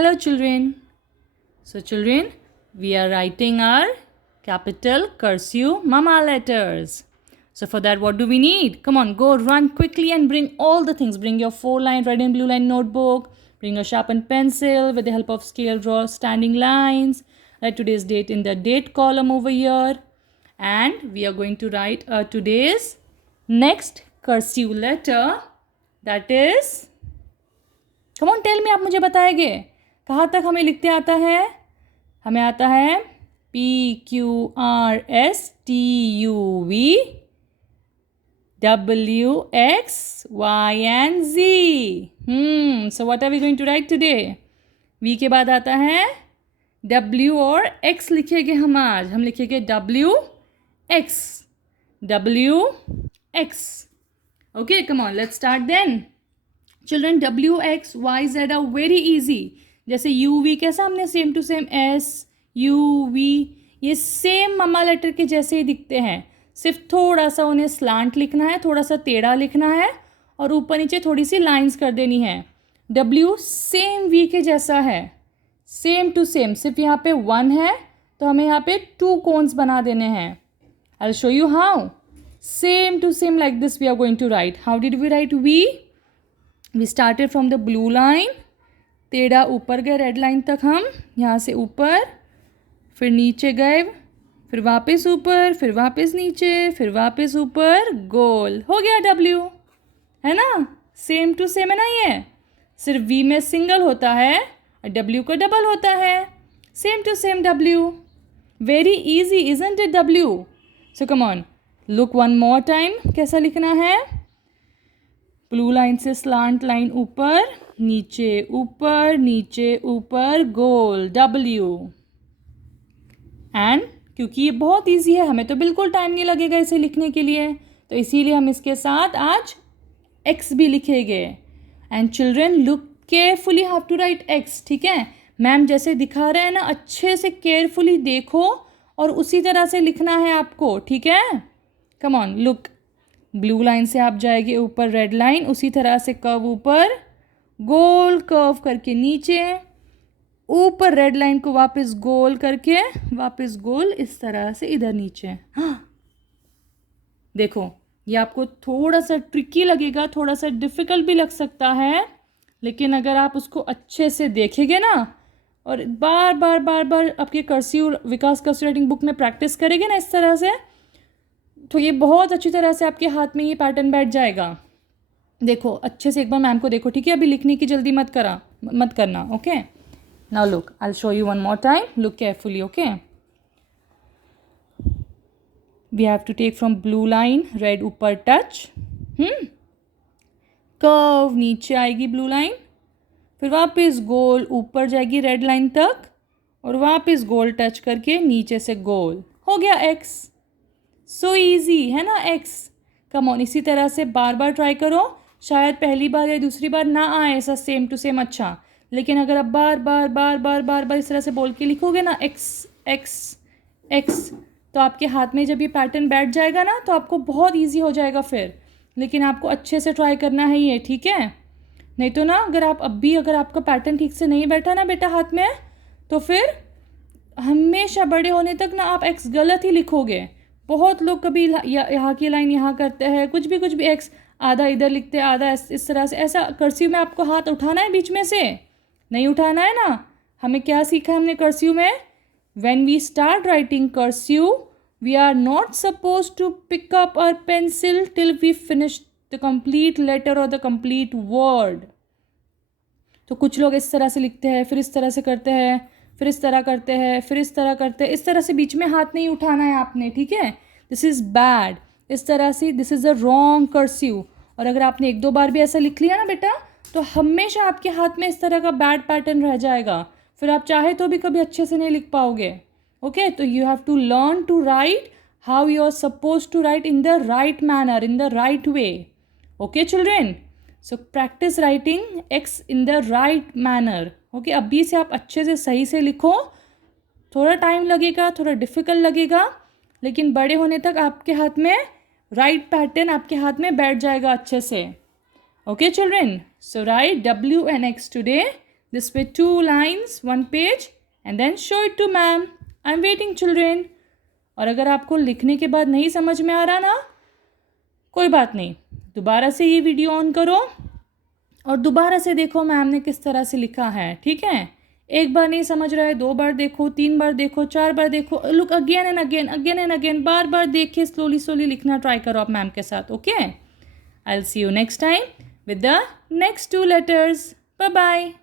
Hello children. So children, we are writing our capital cursive mama letters. So for that what do we need? Come on, go run quickly and bring all the things. Bring your 4-line red and blue line notebook. Bring a sharpened pencil. With the help of scale, draw standing lines. Write today's date in the date column over here. And we are going to write today's next cursive letter. That is, come on tell me, आप मुझे बताएंगे कहाँ तक हमें लिखते आता है. हमें आता है PQRSTUV WXYZ. So what are we going to write today? V के बाद आता है W और X लिखेंगे हम आज. हम लिखेंगे WX. Okay, come on, let's start then. Children, WXYZ are very easy. जैसे UV कैसा हमने सेम टू सेम SUV, ये सेम मम्मा लेटर के जैसे ही दिखते हैं. सिर्फ थोड़ा सा उन्हें स्लांट लिखना है, थोड़ा सा टेढ़ा लिखना है और ऊपर नीचे थोड़ी सी लाइंस कर देनी है. W सेम V के जैसा है, सेम टू सेम. सिर्फ यहाँ पे 1 है तो हमें यहाँ पे 2 कोन्स बना देने हैं. I'll show you how. Same to same like this we are going to write. How did we write V? We started from the blue line. टेढ़ा ऊपर गए रेड लाइन तक, हम यहाँ से ऊपर, फिर नीचे गए, फिर वापस ऊपर, फिर वापस नीचे, फिर वापस ऊपर, गोल. हो गया W, है ना. सेम टू सेम है ना. ये सिर्फ V में सिंगल होता है और W का डबल होता है. Same to same W. Very easy isn't it W? So come on, look one more time. कैसा लिखना है? ब्लू लाइन से स्लांट लाइन ऊपर नीचे ऊपर नीचे ऊपर, गोल W. एंड क्योंकि ये बहुत इजी है, हमें तो बिल्कुल टाइम नहीं लगेगा इसे लिखने के लिए, तो इसीलिए हम इसके साथ आज X भी लिखेंगे. And children look carefully, have to write X. ठीक है, मैम जैसे दिखा रहे हैं ना, अच्छे से केयरफुली देखो और उसी तरह से लिखना है आपको. ठीक है, कम ऑन लुक. ब्लू लाइन से आप जाएंगे ऊपर रेड लाइन, उसी तरह से कर्व ऊपर, गोल कर्व करके नीचे, ऊपर रेड लाइन को वापस गोल करके वापस गोल, इस तरह से इधर नीचे. हाँ देखो, ये आपको थोड़ा सा ट्रिकी लगेगा, थोड़ा सा डिफ़िकल्ट भी लग सकता है, लेकिन अगर आप उसको अच्छे से देखेंगे ना और बार बार बार बार आपके कर्सिव विकास कर्सिव राइटिंग बुक में प्रैक्टिस करेंगे ना इस तरह से, तो ये बहुत अच्छी तरह से आपके हाथ में ये पैटर्न बैठ जाएगा. देखो अच्छे से एक बार मैम को देखो. ठीक है, अभी लिखने की जल्दी मत करना. Okay, now look, I will show you one more time. Look carefully. Okay, we have to take from blue line, red ऊपर टच, कर्व नीचे आएगी ब्लू लाइन, फिर वापस गोल ऊपर जाएगी रेड लाइन तक और वापस गोल टच करके नीचे से गोल. हो गया X. सो ईजी है ना X. कम ऑन, इसी तरह से बार बार ट्राई करो. शायद पहली बार या दूसरी बार ना आए ऐसा सेम टू सेम अच्छा, लेकिन अगर आप बार बार बार बार बार बार इस तरह से बोल के लिखोगे ना X X X, तो आपके हाथ में जब ये पैटर्न बैठ जाएगा ना तो आपको बहुत ईजी हो जाएगा फिर. लेकिन आपको अच्छे से ट्राई करना है ये. ठीक है, नहीं तो ना अगर आपका पैटर्न ठीक से नहीं बैठा ना बेटा हाथ में, तो फिर हमेशा बड़े होने तक ना आप X गलत ही लिखोगे. बहुत लोग कभी यहाँ की लाइन यहाँ करते हैं, कुछ भी X आधा इधर लिखते हैं, आधा इस तरह से. ऐसा कर्सिव में आपको हाथ उठाना है बीच में से, नहीं उठाना है ना. हमें क्या सीखा हमने कर्सिव में? When we start writing cursive, we are not suppose to pick up our pencil till we finish the complete letter और द कंप्लीट वर्ड. तो कुछ लोग इस तरह से लिखते हैं, फिर इस तरह से करते हैं, फिर इस तरह करते हैं, फिर इस तरह करते हैं. इस तरह से बीच में हाथ नहीं उठाना है आपने. ठीक है, दिस इज़ बैड. इस तरह से this is a wrong cursive. और अगर आपने 1-2 बार भी ऐसा लिख लिया ना बेटा, तो हमेशा आपके हाथ में इस तरह का बैड पैटर्न रह जाएगा. फिर आप चाहे तो भी कभी अच्छे से नहीं लिख पाओगे. ओके, तो you have to learn to write how you are suppose to write in the right manner, in the right way. Okay children, so practice writing X in the right manner. Okay, अभी से आप अच्छे से सही से लिखो. थोड़ा time लगेगा, थोड़ा डिफ़िकल्ट लगेगा, लेकिन बड़े होने तक आपके हाथ में राइट पैटर्न आपके हाथ में बैठ जाएगा अच्छे से. Okay children, so right W and X today. this with 2 lines, 1 page, and then show it to ma'am. I'm waiting, children. और अगर आपको लिखने के बाद नहीं समझ में आ रहा ना, कोई बात नहीं, दोबारा से ये वीडियो ऑन करो और दोबारा से देखो मैम ने किस तरह से लिखा है, ठीक है? एक बार नहीं समझ रहा है, 2 बार देखो, 3 बार देखो, 4 बार देखो, look again and again, again and again, बार बार देख के स्लोली लिखना ट्राई करो आप मैम के साथ, okay? I will see you next time with the next 2 letters. Bye bye.